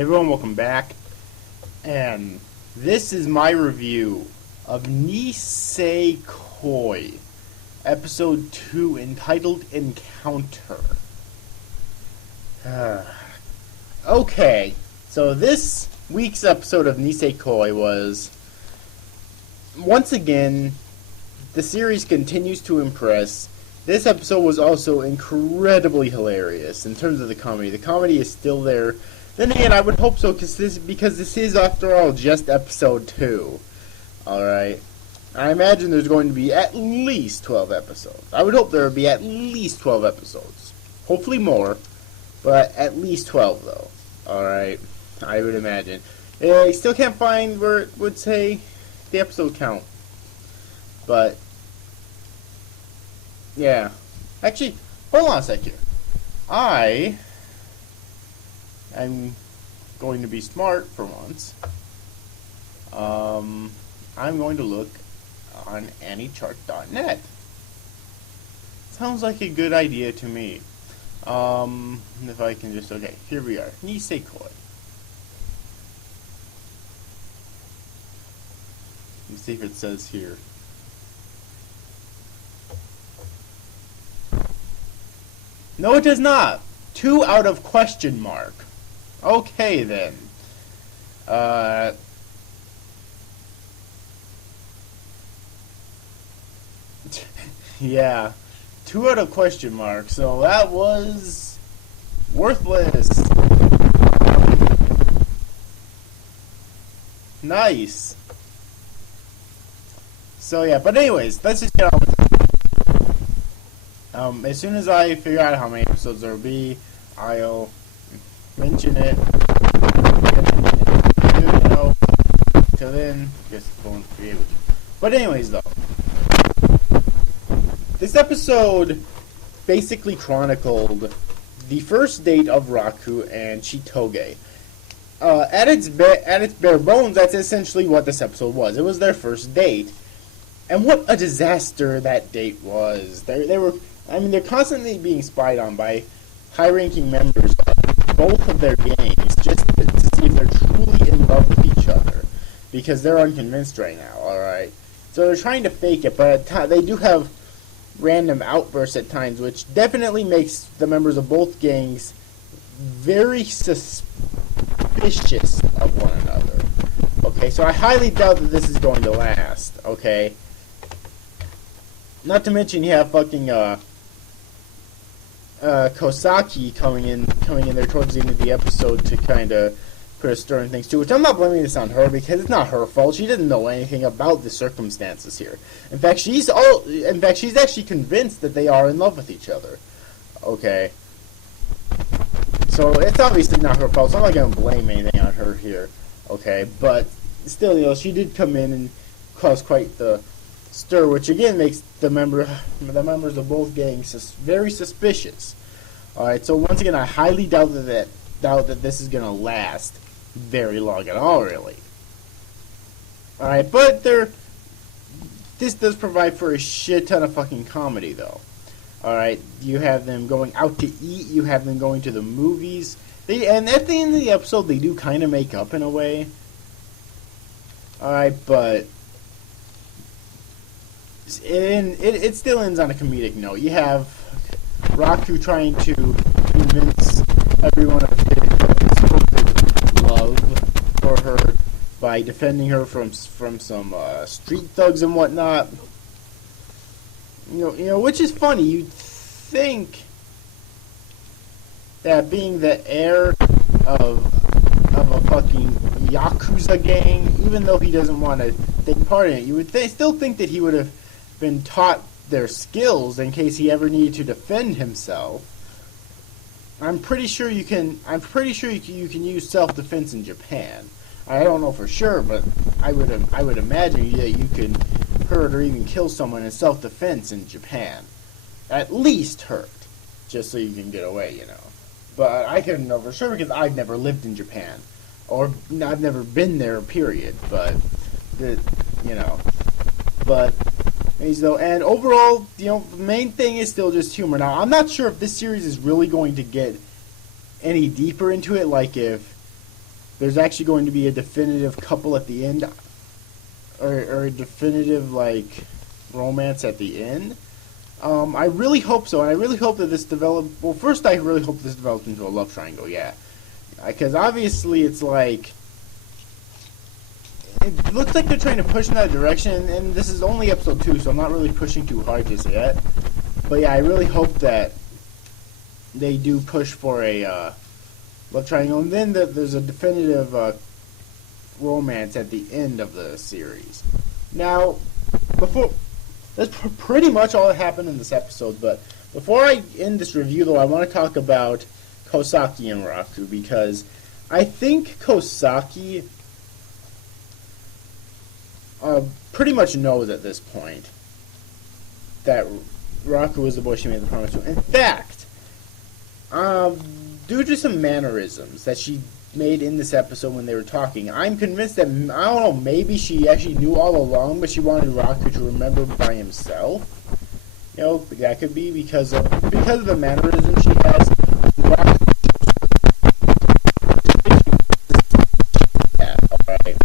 Hey everyone, welcome back. And this is my review of Nisekoi, episode 2, entitled Encounter. Okay, so this week's episode of Nisekoi was, once again, the series continues to impress. This episode was also incredibly hilarious in terms of the comedy. The comedy is still there. Then again, I would hope so, because this is, after all, just episode 2. Alright? I imagine there's going to be at least 12 episodes. I would hope there would be at least 12 episodes. Hopefully more, but at least 12, though. Alright? I would imagine. I still can't find where it would say the episode count. But, yeah. Actually, hold on a sec here. I'm going to be smart for once. I'm going to look on anychart.net. Sounds like a good idea to me. If I can just, okay, here we are. Nisekoi. Let's see if it says here. No, it does not. 2 out of question mark. Okay, then. Yeah. 2 out of question mark. So that was worthless. Nice. So yeah, but anyways, let's just get on with it. As soon as I figure out how many episodes there will be, I'll mention it. Till then, just won't be able to. But anyways, though, this episode basically chronicled the first date of Raku and Chitoge. At its bare bones, that's essentially what this episode was. It was their first date, and what a disaster that date was. They're constantly being spied on by high-ranking members of both of their gangs, just to see if they're truly in love with each other, because they're unconvinced right now. All right, so they're trying to fake it, but they do have random outbursts at times, which definitely makes the members of both gangs very suspicious of one another. Okay, so I highly doubt that this is going to last. Okay, not to mention you have fucking Kosaki coming in there towards the end of the episode to kind of put a stir in things too, which I'm not blaming this on her, because it's not her fault. She doesn't know anything about the circumstances here. In fact, she's actually convinced that they are in love with each other. Okay, so it's obviously not her fault, so I'm not going to blame anything on her here. Okay, but still, she did come in and cause quite the stir, which again makes the members of both gangs very suspicious. Alright, so once again, I highly doubt that this is going to last very long at all, really. Alright, but this does provide for a shit ton of fucking comedy, though. Alright, you have them going out to eat, you have them going to the movies, and at the end of the episode, they do kind of make up in a way. Alright, but it still ends on a comedic note. You have Raku trying to convince everyone of his love for her by defending her from some street thugs and whatnot. You know, which is funny. You'd think that being the heir of a fucking Yakuza gang, even though he doesn't want to take part in it, you would still think that he would have been taught their skills in case he ever needed to defend himself. I'm pretty sure you can use self-defense in Japan. I don't know for sure, but I would imagine that you could hurt or even kill someone in self-defense in Japan. At least hurt, just so you can get away, But I couldn't know for sure because I've never lived in Japan, or I've never been there. Period. But and overall, the main thing is still just humor. Now, I'm not sure if this series is really going to get any deeper into it, like if there's actually going to be a definitive couple at the end, or a definitive like romance at the end. I really hope so, and I really hope that this develops. Well, first, I really hope this develops into a love triangle. Yeah, because obviously it's like it looks like they're trying to push in that direction, and this is only episode 2, so I'm not really pushing too hard just yet. But yeah, I really hope that they do push for a love triangle, and then there's a definitive romance at the end of the series. Now, that's pretty much all that happened in this episode, but before I end this review, though, I want to talk about Kosaki and Raku, because I think Kosaki pretty much knows at this point that Raku is the boy she made the promise to. In fact, due to some mannerisms that she made in this episode when they were talking, I'm convinced that, I don't know, maybe she actually knew all along, but she wanted Raku to remember by himself. You know, that could be because of the mannerisms she has. Alright.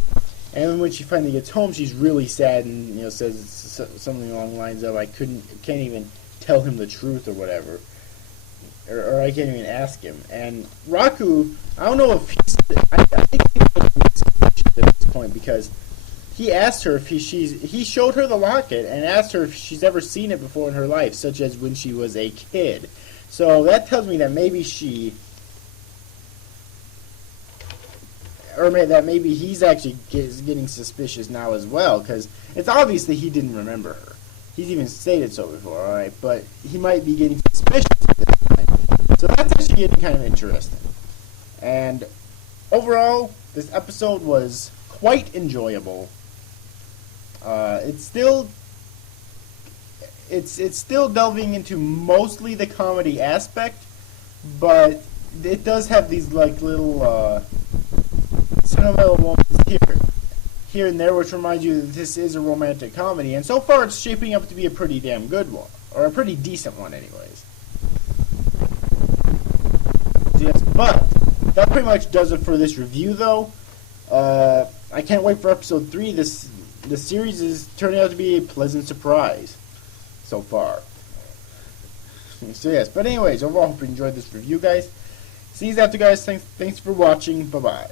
And when she finally gets home, she's really sad and, you know, says something along the lines of, can't even tell him the truth or whatever. Or I can't even ask him. And Raku, I don't know if I think he's at this point, because he asked her if he showed her the locket and asked her if she's ever seen it before in her life, such as when she was a kid. So that tells me that maybe maybe he's actually getting suspicious now as well, because it's obvious that he didn't remember her. He's even stated so before, alright? But he might be getting suspicious at this point. So that's actually getting kind of interesting. And overall, this episode was quite enjoyable. It's still delving into mostly the comedy aspect, but it does have these like little sentimental moments here and there, which reminds you that this is a romantic comedy, and so far it's shaping up to be a pretty damn good one, or a pretty decent one anyways. Yes, but that pretty much does it for this review, though. I can't wait for episode 3. The series is turning out to be a pleasant surprise so far. So yes, but anyways, overall, I hope you enjoyed this review, guys. See you after, guys. Thanks for watching. Bye-bye.